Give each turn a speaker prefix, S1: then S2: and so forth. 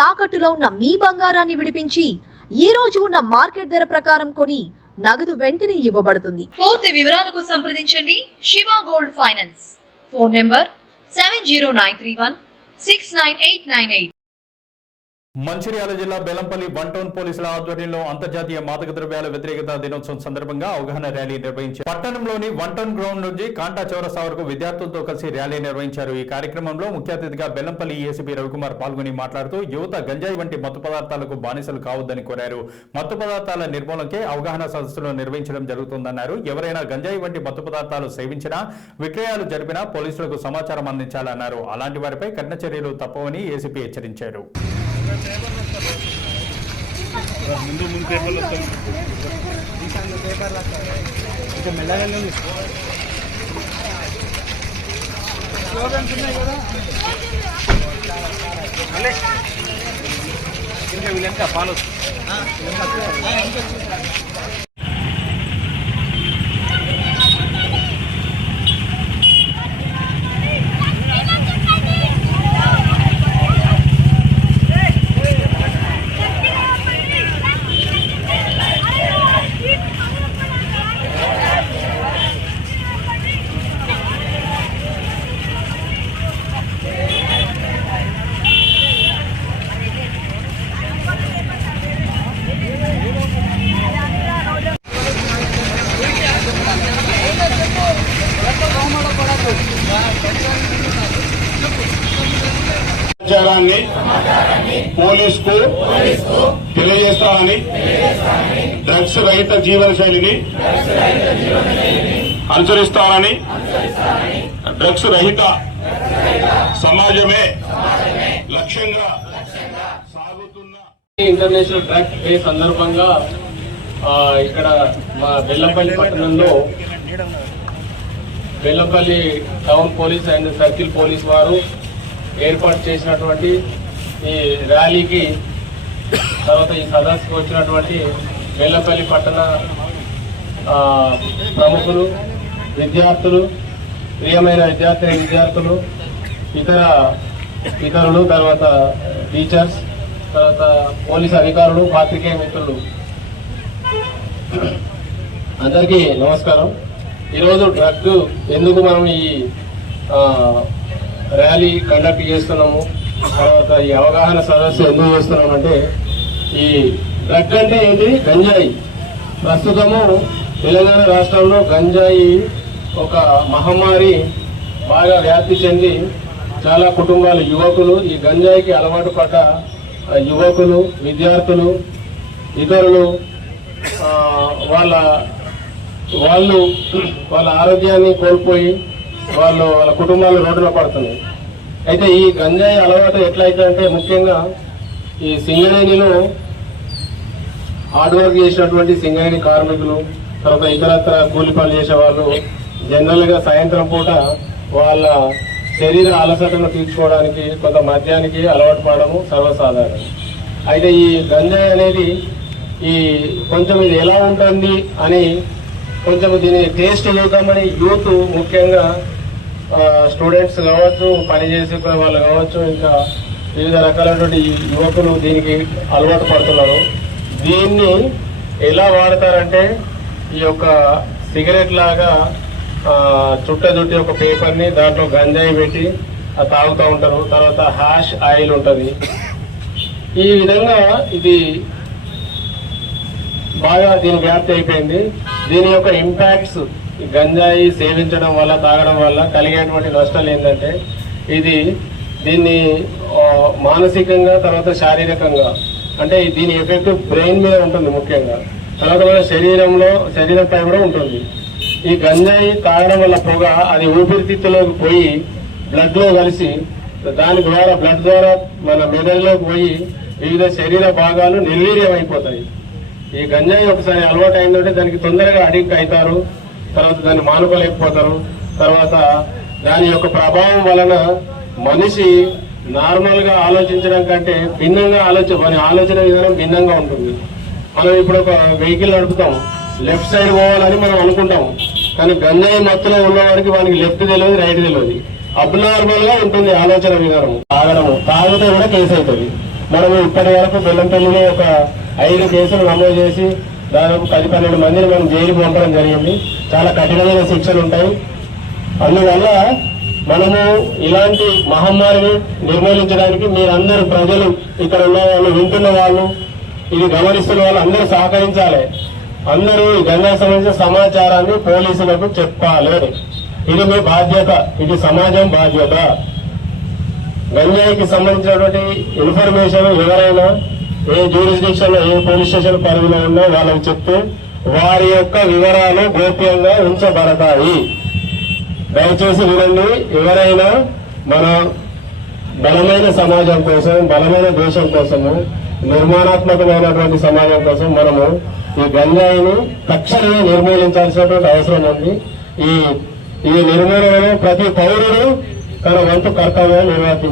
S1: తాకట్టులో ఉన్న మీ బంగారాన్ని విడిపించి ఈ రోజు ఉన్న మార్కెట్ ధర ప్రకారం కొని నగదు వెంటనే ఇవ్వబడుతుంది. పూర్తి వివరాలకు సంప్రదించండి. Shiva gold finance. Phone number seven zero nine three one six nine eight nine eight.
S2: Mancherial జిల్లా బెలంపల్లి వన్ టౌన్ పోలీసుల ఆధ్వర్యంలో అంతర్జాతీయ మాదక ద్రవ్యాల వ్యతిరేకత దినోత్సవం సందర్భంగా అవగాహన ర్యాలీ నిర్వహించారు. పట్టణంలోని వన్ టౌన్ గ్రౌండ్ నుంచి కాంటా చౌరస్తా వరకు విద్యార్థులతో కలిసి ర్యాలీ నిర్వహించారు. ఈ కార్యక్రమంలో ముఖ్య అతిథిగా బెల్లంపల్లి ఏసీపీ రవికుమార్ పాల్గొని మాట్లాడుతూ యువత గంజాయి వంటి మత్తు పదార్థాలకు బానిసలు కావద్దని కోరారు. మత్తు పదార్థాల నిర్మూలనకే అవగాహన సదస్సులు నిర్వహించడం జరుగుతుందన్నారు. ఎవరైనా గంజాయి వంటి మత్తు పదార్థాలు సేవించినా విక్రయాలు జరిపినా పోలీసులకు సమాచారం అందించాలన్నారు. అలాంటి వారిపై కఠిన చర్యలు తప్పవని ఏసీపీ హెచ్చరించారు.
S3: ముందు ముందు పేపర్లు వస్తాయి పేపర్లు వస్తాయి ఇంకా మెల్లగా స్లోగన్స్ ఉన్నాయి కదా ఇంకా వీళ్ళంతా ఫాలో
S4: సమాచారాన్ని పోలీసుకు తెలియజేస్తామని డ్రగ్స్ రహిత జీవన శైలిని అనుసరిస్తామని డ్రగ్స్ రహిత సమాజమే లక్ష్యంగా సాగుతున్న
S5: ఇంటర్నేషనల్ డ్రగ్ డే సందర్భంగా ఇక్కడ మా బెల్లంపల్లి పట్టణంలో Bellampalli town police and circle police వారు ఏర్పాటు చేసినటువంటి ఈ ర్యాలీకి తర్వాత ఈ సదస్సుకు వచ్చినటువంటి వెల్లపల్లి పట్టణ ప్రముఖులు విద్యార్థులు ప్రియమైన విద్యార్థి విద్యార్థులు ఇతర ఇతరులు తర్వాత టీచర్స్ తర్వాత పోలీస్ అధికారులు పాత్రికేయ మిత్రులు. అందరికీ నమస్కారం. ఈరోజు డ్రగ్ ఎందుకు మనం ఈ ర్యాలీ కండక్ట్ చేస్తున్నాము. తర్వాత ఈ అవగాహన సదస్సు ఎందుకు చేస్తున్నాం అంటే ఈ డ్రగ్ అంటే ఏంటి? గంజాయి. ప్రస్తుతము తెలంగాణ రాష్ట్రంలో గంజాయి ఒక మహమ్మారి బాగా వ్యాప్తి చెంది చాలా కుటుంబాలు యువకులు ఈ గంజాయికి అలవాటు పడ్డ యువకులు విద్యార్థులు ఇతరులు వాళ్ళ వాళ్ళు వాళ్ళ ఆరోగ్యాన్ని కోల్పోయి వాళ్ళు వాళ్ళ కుటుంబాలు రోడ్డులో పడుతున్నాయి. అయితే ఈ గంజాయి అలవాటు ఎట్లయితే అంటే ముఖ్యంగా ఈ సింగరేణిలో హార్డ్ వర్క్ చేసినటువంటి సింగరేణి కార్మికులు తర్వాత ఇతరత్ర కూలి పనులు చేసే వాళ్ళు సాయంత్రం పూట వాళ్ళ శరీర అలసటను తీర్చుకోవడానికి కొంత మద్యానికి అలవాటు పడము సర్వసాధారణం. అయితే ఈ గంజాయి అనేది ఈ కొంచెం ఇది ఎలా ఉంటుంది అని కొంచెం దీని టేస్ట్ చూద్దామని యూత్ ముఖ్యంగా స్టూడెంట్స్ కావచ్చు పని వాళ్ళు కావచ్చు ఇంకా వివిధ రకాలైనటువంటి యువకులు దీనికి అలవాటు పడుతున్నారు. దీన్ని ఎలా వాడతారంటే ఈ యొక్క సిగరెట్ లాగా చుట్టజుట్టి చుట్ట చుట్టి ఒక పేపర్ని దాంట్లో గంజాయి పెట్టి తాగుతూ ఉంటారు. తర్వాత హ్యాష్ ఆయిల్ ఉంటుంది. ఈ విధంగా ఇది బాగా దీని వ్యాప్తి అయిపోయింది. దీని యొక్క ఇంపాక్ట్స్ గంజాయి సేవించడం వల్ల తాగడం వల్ల కలిగేటువంటి నష్టాలు ఏంటంటే ఇది దీన్ని మానసికంగా తర్వాత శారీరకంగా అంటే దీని ఎఫెక్ట్ బ్రెయిన్ మీద ఉంటుంది ముఖ్యంగా. తర్వాత మన శరీరంలో శరీరంపై కూడా ఉంటుంది. ఈ గంజాయి తాగడం వల్ల పొగ అది ఊపిరితిత్తులోకి పోయి బ్లడ్లో కలిసి దాని ద్వారా బ్లడ్ ద్వారా మన మెదడులోకి పోయి వివిధ శరీర భాగాలు నిర్వీర్యం అయిపోతాయి ఈ గంజాయి ఒకసారి అలవాటు అయిందంటే దానికి తొందరగా అడిక్ట్ అవుతారు. తర్వాత దాన్ని మానుకోలేకపోతారు. తర్వాత దాని యొక్క ప్రభావం వలన మనిషి నార్మల్గా ఆలోచించడం కంటే భిన్నంగా ఆలోచన మన ఆలోచన విధానం భిన్నంగా ఉంటుంది. మనం ఇప్పుడు ఒక వెహికల్ నడుపుతాం. లెఫ్ట్ సైడ్ పోవాలని మనం అనుకుంటాం. కానీ గంజాయి మత్తులో ఉన్నవాడికి వానికి లెఫ్ట్ తెలియదు రైట్ తెలియదు. అబ్నార్మల్గా ఉంటుంది ఆలోచన విధానం. తాగడము. తాగితే కూడా కేసు అవుతుంది మనం ఇప్పటి వరకు బెల్లంపల్లిలో ఒక ఐదు కేసులు నమోదు చేసి దాదాపు పది పన్నెండు మందిని మనం జైలుకి పంపడం జరిగింది. చాలా కఠినమైన శిక్షలు ఉంటాయి. అందువల్ల మనము ఇలాంటి మహమ్మారిని నిర్మూలించడానికి మీరందరూ ప్రజలు ఇక్కడ ఉన్న వాళ్ళు వింటున్న వాళ్ళు ఇది గమనిస్తున్న వాళ్ళు అందరూ సహకరించాలి. అందరూ ఈ గంగా సంబంధించిన సమాచారాన్ని పోలీసులకు చెప్పాలి. ఇది మీ బాధ్యత. ఇది సమాజం బాధ్యత. గంజాయికి సంబంధించినటువంటి ఇన్ఫర్మేషన్ ఎవరైనా ఏ జ్యూరిస్డిక్షన్ ఏ పోలీస్ స్టేషన్ పరిధిలో ఉన్నా వాళ్ళకి చెప్తే వారి యొక్క వివరాలు గోప్యంగా ఉంచబడతాయి. దయచేసి వినండి ఎవరైనా మన బలమైన సమాజం కోసం బలమైన దేశం కోసము నిర్మాణాత్మకమైనటువంటి సమాజం కోసం మనము ఈ గంజాయిని తక్షణమే నిర్మూలించాల్సినటువంటి అవసరం ఉంది. ఈ ఈ నిర్మూలనలో ప్రతి పౌరుడు తన వంతు కర్తవ్యం నిర్వర్తించారు